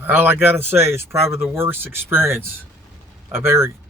Well, I gotta say, it's probably the worst experience I've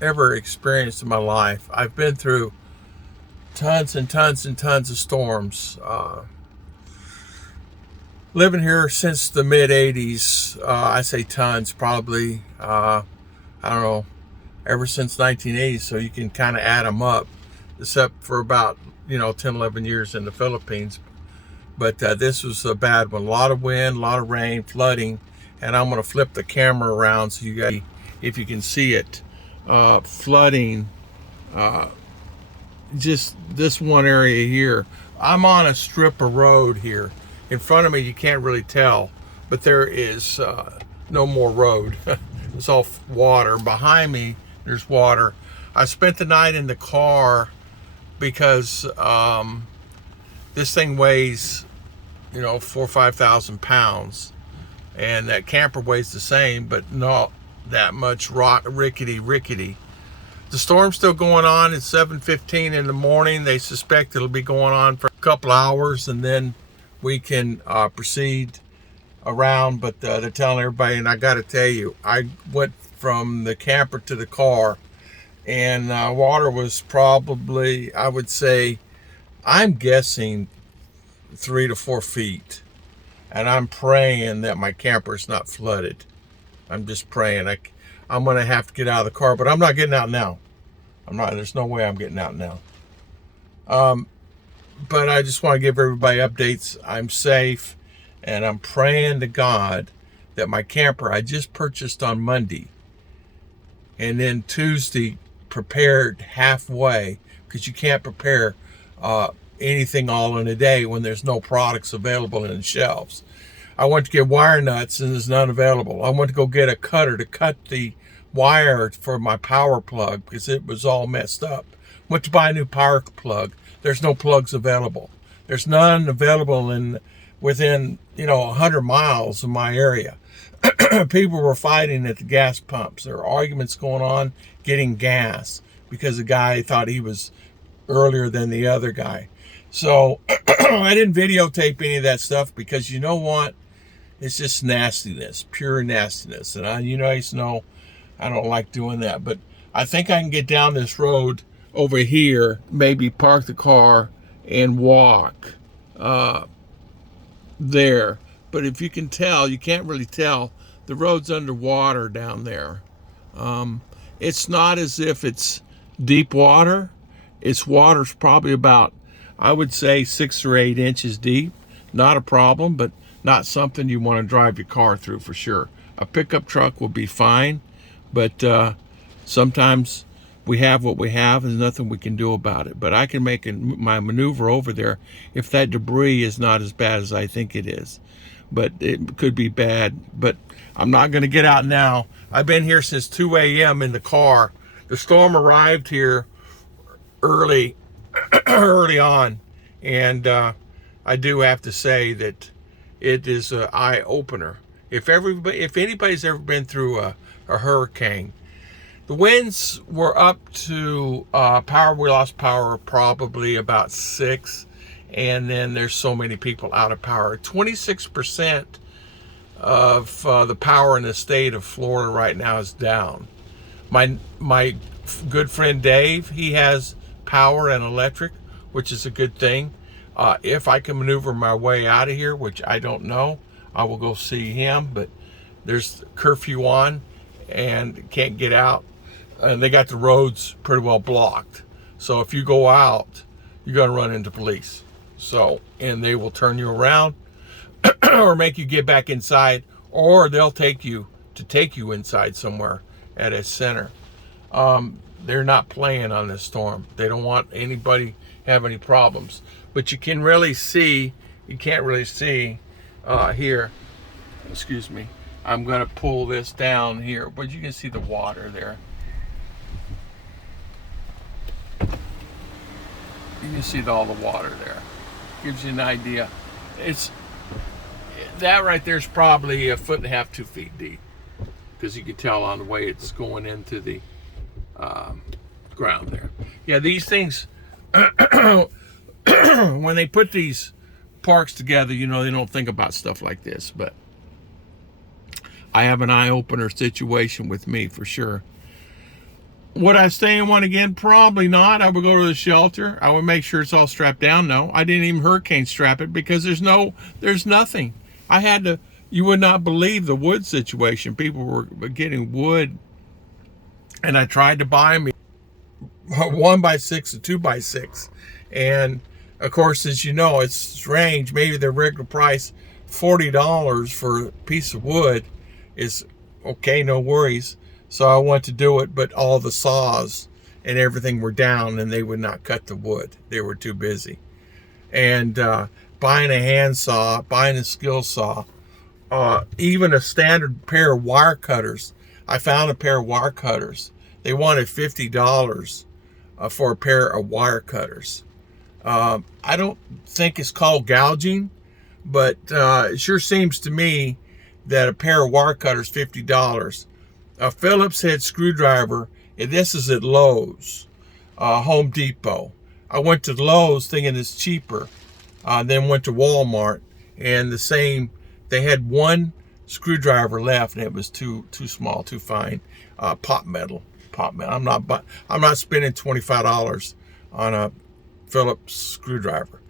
ever experienced in my life. I've been through tons and tons and tons of storms. Living here since the mid '80s, I say tons, probably. I don't know, ever since 1980. So you can kind of add them up, except for about 10, 11 years in the Philippines. But this was a bad one. A lot of wind, a lot of rain, flooding, and I'm going to flip the camera around so you guys, if you can see it, flooding. Just this one area here. I'm on a strip of road here. In front of me, you can't really tell, but there is no more road. It's all water. Behind me, there's water. I spent the night in the car because this thing weighs 4,000 or 5,000 pounds, and that camper weighs the same, but not that much rickety. The storm's still going on. It's 7:15 in the morning. They suspect it'll be going on for a couple hours, and then we can proceed around. But they're telling everybody, and I got to tell you, I went from the camper to the car, and water was probably, I would say, I'm guessing 3 to 4 feet. And I'm praying that my camper is not flooded. I'm just praying. I'm going to have to get out of the car, but I'm not getting out now. There's no way I'm getting out now. But I just want to give everybody updates. I'm safe, and I'm praying to God that my camper I just purchased on Monday, and then Tuesday prepared halfway, because you can't prepare anything all in a day when there's no products available in the shelves. I went to get wire nuts and there's none available. I went to go get a cutter to cut the wire for my power plug because it was all messed up. Went to buy a new power plug. There's no plugs available. There's none available within 100 miles of my area. People were fighting at the gas pumps. There were arguments going on getting gas because the guy thought he was earlier than the other guy. So I didn't videotape any of that stuff because you know what? It's just nastiness, pure nastiness. And you guys know I don't like doing that. But I think I can get down this road over here, maybe park the car and walk there. But if you can tell, you can't really tell, the road's underwater down there. It's not as if it's deep water. Its water's probably about, I would say, 6 or 8 inches deep. Not a problem, but not something you want to drive your car through for sure. A pickup truck will be fine, but sometimes we have what we have and there's nothing we can do about it. But I can make my maneuver over there if that debris is not as bad as I think it is. But it could be bad. But I'm not going to get out now. I've been here since 2 a.m. in the car. The storm arrived here early on, and I do have to say that it is an eye-opener. If anybody's ever been through a hurricane, the winds were up to we lost power probably about 6, and then there's so many people out of power. 26% of the power in the state of Florida right now is down. My good friend Dave, he has power and electric, which is a good thing. If I can maneuver my way out of here, which I don't know, I will go see him. But there's curfew on and can't get out. And they got the roads pretty well blocked. So if you go out, you're going to run into police. So, and they will turn you around or make you get back inside, or they'll take you inside somewhere at a center. They're not playing on this storm. They don't want anybody have any problems. But you can't really see here. Excuse me. I'm going to pull this down here, but you can see the water there. You can see all the water there. Gives you an idea. That right there is probably 1.5 feet, 2 feet deep, because you can tell on the way it's going into the ground there. Yeah, these things, when they put these parks together, they don't think about stuff like this. But I have an eye-opener situation with me for sure. Would I stay in one again? Probably not. I would go to the shelter. I would make sure it's all strapped down. No, I didn't even hurricane strap it because there's nothing. I had to, you would not believe the wood situation. People were getting wood, and I tried to buy me 1x6 and 2x6. And of course, as you know, it's strange. Maybe the regular price, $40 for a piece of wood is okay, no worries. So I went to do it, but all the saws and everything were down and they would not cut the wood. They were too busy. And buying a hand saw, buying a skill saw, even a standard pair of wire cutters. I found a pair of wire cutters. They wanted $50 for a pair of wire cutters. I don't think it's called gouging, but it sure seems to me that a pair of wire cutters, $50. A Phillips head screwdriver, and this is at Lowe's, Home Depot. I went to Lowe's thinking it's cheaper, then went to Walmart, and the same, they had one screwdriver left, and it was too small, too fine, pot metal. I'm not spending $25 on a Phillips screwdriver.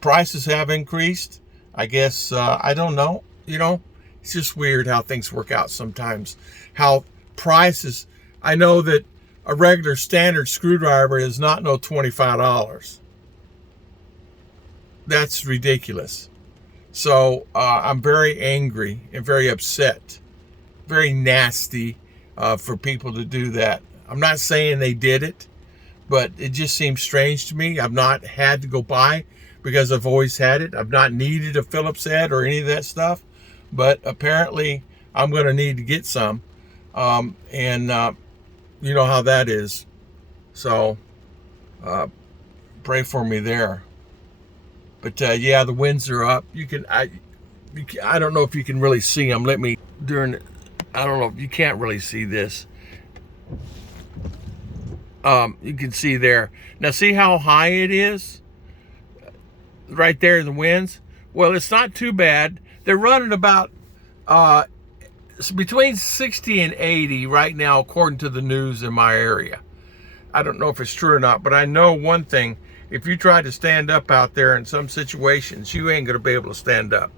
Prices have increased. I guess, I don't know, it's just weird how things work out sometimes. How prices, I know that a regular standard screwdriver is not no $25. That's ridiculous. So I'm very angry and very upset, very nasty for people to do that. I'm not saying they did it, but it just seems strange to me. I've not had to go buy because I've always had it. I've not needed a Phillips head or any of that stuff, but apparently I'm going to need to get some. You know how that is. So pray for me there. But yeah, the winds are up. I don't know if you can really see them. I don't know if you can't really see this. You can see there. Now see how high it is? Right there in the winds. Well, it's not too bad. They're running about between 60 and 80 right now, according to the news in my area. I don't know if it's true or not, but I know one thing. If you try to stand up out there in some situations, you ain't going to be able to stand up.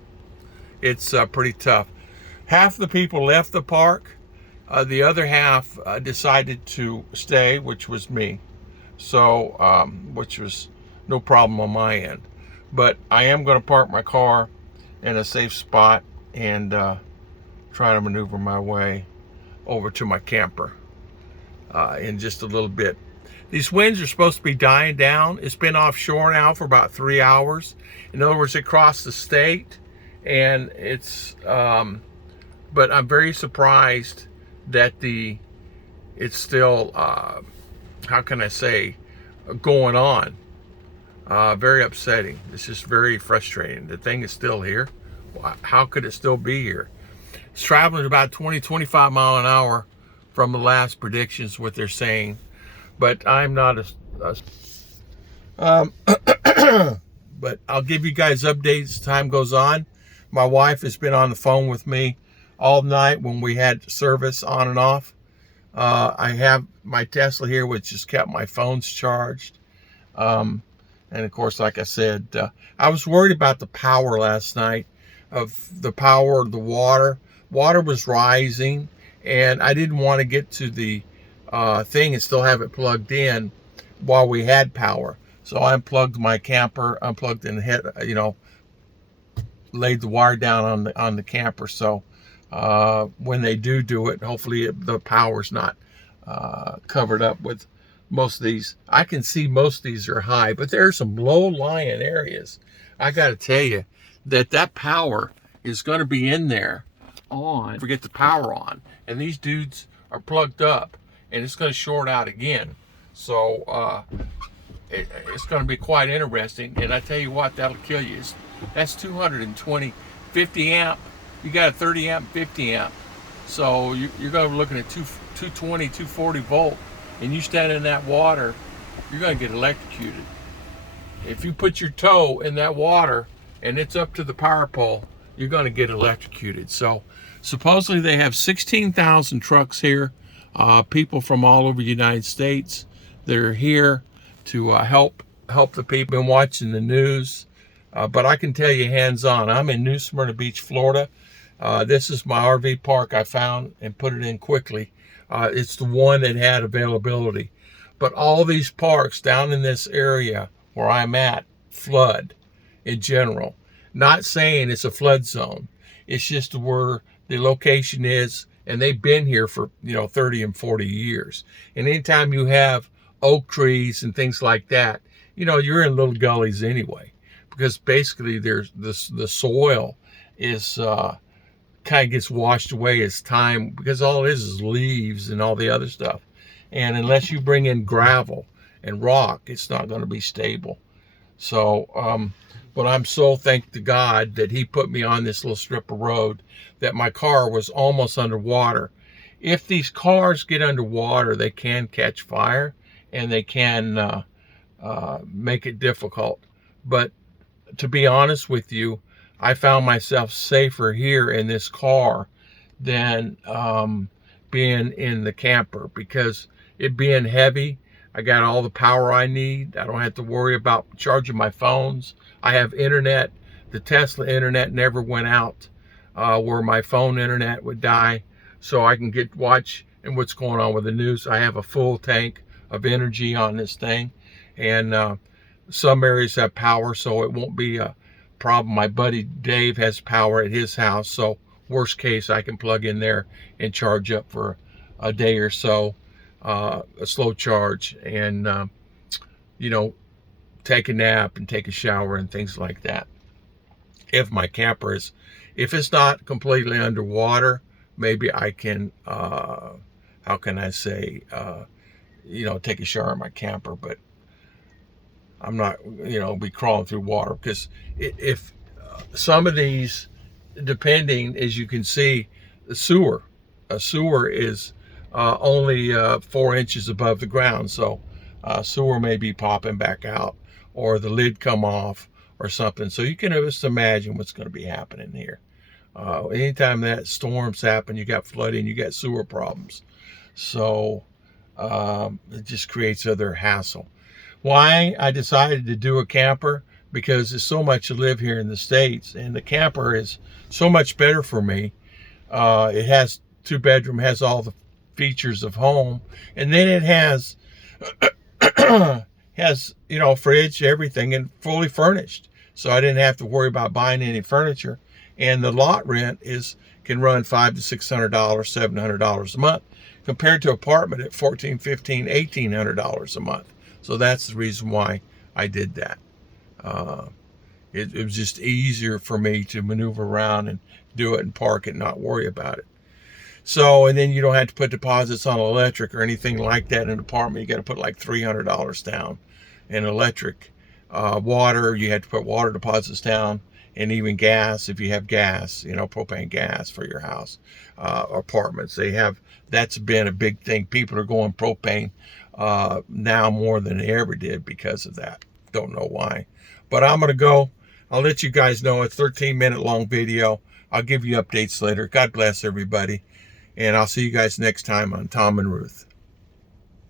It's pretty tough. Half the people left the park. The other half decided to stay, which was me. So, which was no problem on my end. But I am going to park my car in a safe spot and try to maneuver my way over to my camper in just a little bit. These winds are supposed to be dying down. It's been offshore now for about 3 hours. In other words, it crossed the state, and it's but I'm very surprised that it's still how can I say, going on. Very upsetting. It's just very frustrating. The thing is still here. How could it still be here? It's traveling about 20-25 miles an hour from the last predictions, what they're saying. But I'm not but I'll give you guys updates as time goes on. My wife has been on the phone with me all night when we had service on and off. I have my Tesla here, which has kept my phones charged. And of course, like I said, I was worried about the power last night, of the power of the water. Water was rising, and I didn't want to get to the thing and still have it plugged in while we had power. So I unplugged my camper, unplugged and laid the wire down on the camper. So when they do it, hopefully the power's not covered up with most of these. I can see most of these are high, but there are some low-lying areas. I got to tell you that power is going to be in there forget the power on, and these dudes are plugged up, and it's going to short out again. So it's going to be quite interesting. And I tell you what, that'll kill you. That's 220, 50 amp. You got a 30 amp, 50 amp. So you're going to be looking at 220, 240 volt, and you stand in that water, you're going to get electrocuted. If you put your toe in that water and it's up to the power pole, you're going to get electrocuted. So Supposedly they have 16,000 trucks here. People from all over the United States that are here to help the people. Been watching the news, but I can tell you hands-on. I'm in New Smyrna Beach, Florida. This is my RV park I found and put it in quickly. It's the one that had availability. But all these parks down in this area where I'm at flood in general. Not saying it's a flood zone. It's just where the location is, and they've been here for 30 and 40 years. And anytime you have oak trees and things like that, you're in little gullies anyway, because basically there's the soil is kind of gets washed away as time, because all it is leaves and all the other stuff. And unless you bring in gravel and rock, it's not going to be stable. So, but I'm so thank to God that he put me on this little strip of road that my car was almost underwater. If these cars get underwater, they can catch fire and they can make it difficult. But to be honest with you, I found myself safer here in this car than being in the camper, because it being heavy, I got all the power I need. I don't have to worry about charging my phones. I have internet. The Tesla internet never went out where my phone internet would die, so I can watch and what's going on with the news. I have a full tank of energy on this thing, and some areas have power, so it won't be a problem. My buddy Dave has power at his house, so worst case I can plug in there and charge up for a day or so, a slow charge, and take a nap and take a shower and things like that. If my camper is, if it's not completely underwater, maybe I can how can I say take a shower in my camper, but I'm not be crawling through water, because if some of these, depending, as you can see, a sewer is only 4 inches above the ground, so sewer may be popping back out, or the lid come off or something. So you can just imagine what's going to be happening here. Anytime that storms happen, you got flooding, you got sewer problems. So it just creates other hassle. Why I decided to do a camper? Because there's so much to live here in the States, and the camper is so much better for me. It has 2-bedroom, has all the features of home, and then it has fridge, everything, and fully furnished. So I didn't have to worry about buying any furniture. And the lot rent can run $500 to $600, $700 a month, compared to apartment at $1,400, $1,500, $1,800 a month. So that's the reason why I did that. It was just easier for me to maneuver around and do it and park it and not worry about it. So, and then you don't have to put deposits on electric or anything like that in an apartment. You got to put like $300 down in electric. Water, you have to put water deposits down, and even gas, if you have gas, propane gas for your house. Apartments, that's been a big thing. People are going propane now more than they ever did because of that. Don't know why. But I'm going to go. I'll let you guys know. It's a 13-minute long video. I'll give you updates later. God bless everybody. And I'll see you guys next time on Tom and Ruth.